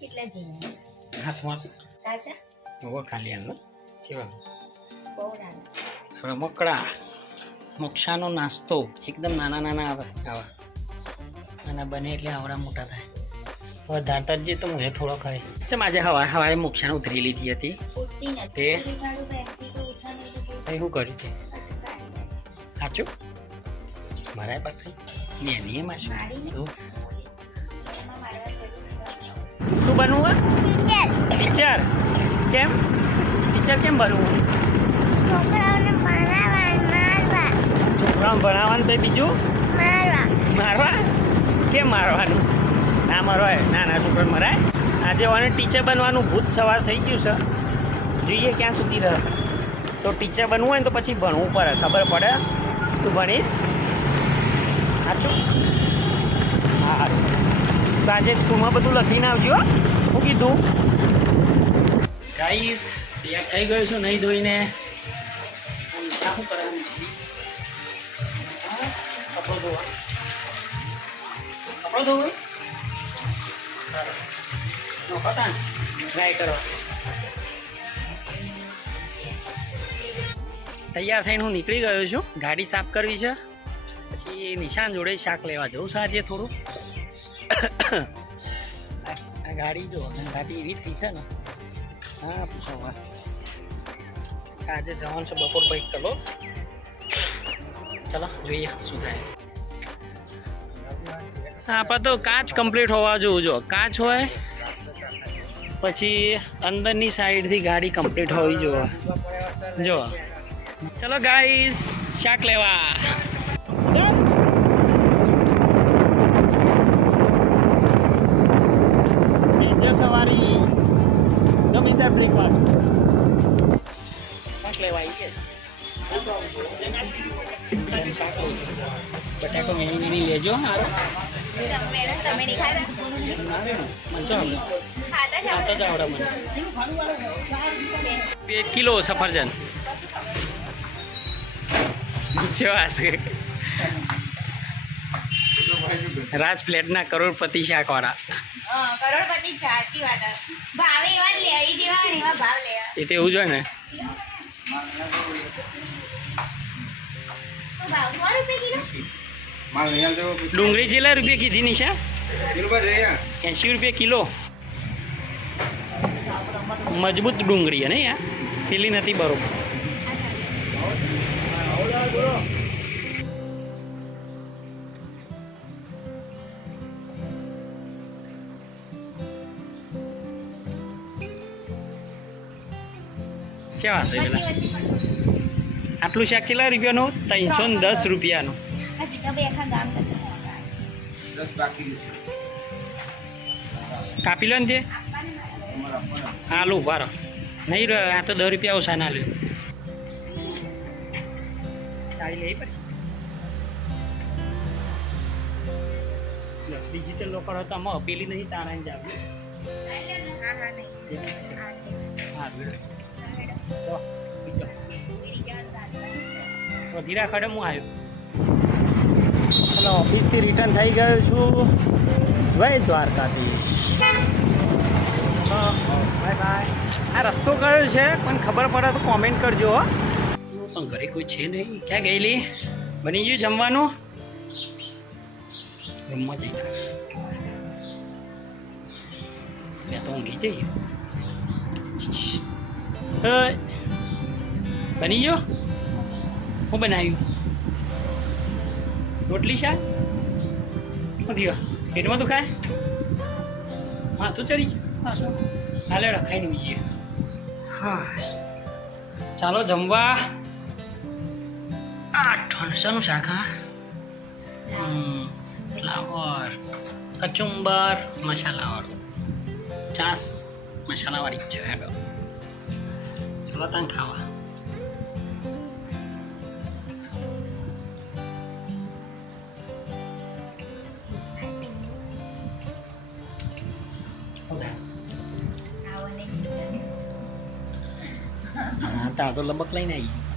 કેટલા જોઈએ? હાથમાં? તાજા? હોવા ખાલી આનો જેવા. બહુ નાના મકડા મોક્ષાનો નાસ્તો એકદમ નાના નાના આવે આવા નાના બને એટલે આવડા મોટા થાય. હવે દાંતરજી તો હું થોડો ખાય ચમ આજે હવા હવારે મોક્ષાને ઉતરી લીધી હતી. તે? શું કર્યું છે? સાચું? મારા પાસે મેની એમાં શું? શું? બનવું ટીચર કેમ? ટીચર કેમ બનવું છોકરાઓને ભણાવવા મારવા. છોકરાઓને ભણાવવાનું તો બીજું? મારવા. મારવા? કેમ મારવાનું? ના મારવાય. ના ના છોકરા મરાય. આજે મને ટીચર બનવાનું ભૂત સવાર થઈ ગયું છે. જોઈએ ક્યાં સુધી રહે. તો ટીચર બનવું હોય ને તો પછી ભણવું પડે. ખબર પડે? તું ભણીશ? સાચું? હા. તો આજે સ્કૂલમાં બધું લખીને આવજો હું. કીધું. ગાઈસ ત્યાં થઈ ગયો છું નહીં ધોઈને. શું કરવાનું હા, કપડો ધોવા. કપડો ધોવું? ટ્રાય કરો. તૈયાર થઈને હું નીકળી ગયો છું. ગાડી સાફ કરવી છે. પછી નિશાન જોડે શાક લેવા જવું છું આજે થોડું? આ ગાડી જો ગાડી એવી થઈ છે ને. હા, પૂછો આજે જવાનું છે બપોર પછી કલો ચલો, જોઈએ શું થાય. આપણે તો કાચ કમ્પ્લીટ હોવા જોવું જો. કાચ હોય, પછી અંદરની સાઈડથી ગાડી કમ્પ્લીટ હોવી જોઈએ. જો. ચલો ગાઈસ શાક લેવા. ત્યાં બ્રેક માર શાક લેવા આવી છું બટાકો મીની મીની લેજો હારો. મેડમ તમે નહીં ખાતા ખાતા જ આવડે મને. એક કિલો સફરજન. જેવા હશે રાજ પ્લેટના કરોડપતિ શાકવાળા. કરોડપતિ સાચી વાત ભાવે એવા જ લેવી જેવા એવા ભાવ લેવા. એ તો એવું જ હોય ને. ડુંગળી જેટલા રૂપિયા કીધી ની છે એંશી રૂપિયા કિલો. મજબૂત ડુંગળી હે ને યાર પેલી નથી બરોબર. કેવા છે પેલા. આટલું શાક કેટલા રૂપિયાનું? ત્રણસો ને દસ રૂપિયાનું. કાપી લો ને તે હાલું ઊભા રહો. નહીં રહ્યો આ તો દસ રૂપિયા ઓછા ના લ્યો ડિજિટલ લોકર હતો આમાં પેલી નહીં તાણાની જાવ. હા હા નહીં. હા, હા ભીડ. મેડમ. તો બીજો? તો ધીરા ખડે હું આવ્યો ચલો ઓફિસથી રિટર્ન થઈ ગયો છું. જય દ્વારકાધીશ. બાય બાય આ રસ્તો કયો છે? પણ ખબર પડે તો કોમેન્ટ કરજો હો. પણ ઘરે કોઈ છે નહીં. ક્યાં ગયેલી? બની ગયું જમવાનું? રૂમમાં જઈ મેં તો ઊંઘી જઈએ. બની ગયો હું બનાવ્યું રોટલી શાક શું થયો પેટમાં દુખાય માથું ચડી ગયું હા શું હાલે રખાઈને બીજીએ હા ચાલો જમવા આ ઠણસાનું શાખા ફ્લાવર કચુંબર મસાલાવાળું ચાસ મસાલાવાળી છે હેડો ચલો તને ખાવા આવો નહીં. હા તાર તો લબક લઈને આવી